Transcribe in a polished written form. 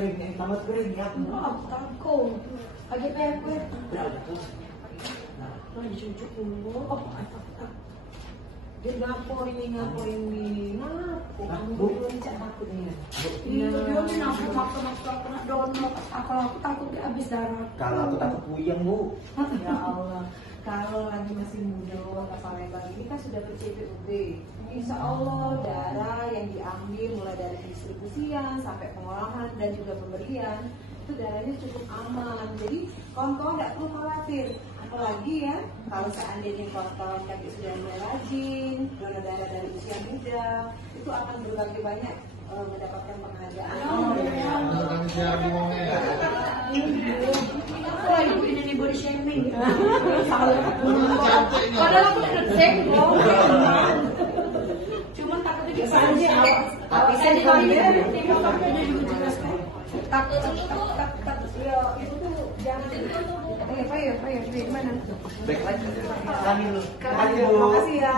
keringnya, tamat kering ya. Takut. Lagi pepet. Dicucuk dulu. Dia ngapo ini. Ngapo. Kamu cak takutnya. Iya, dia ini nafsu makan kena donor. Aku takut dia habis darah. Kalau aku takut puyeng, Bu. Ya Allah. Kalau lagi masih muda, Palembang ini kan sudah ke CPUB. Insya Allah darah yang diambil mulai dari distribusian sampai pengolahan dan juga pemberian itu darahnya cukup aman. Jadi kawan-kawan tidak perlu khawatir. Apalagi ya kalau seandainya kawan-kawan kaki sudah mulai rajin, donor darah dari usia muda, itu akan berbagai banyak mendapatkan penghargaan. Ibu ini body shaming. Padahal aku udah senggol. Cuma takutnya dia saja. Tapi saya juga jelaskan. Takut ya itu tuh jangan. Ayo, gimana? Baik lagi. Kami lu. Terima kasih ya.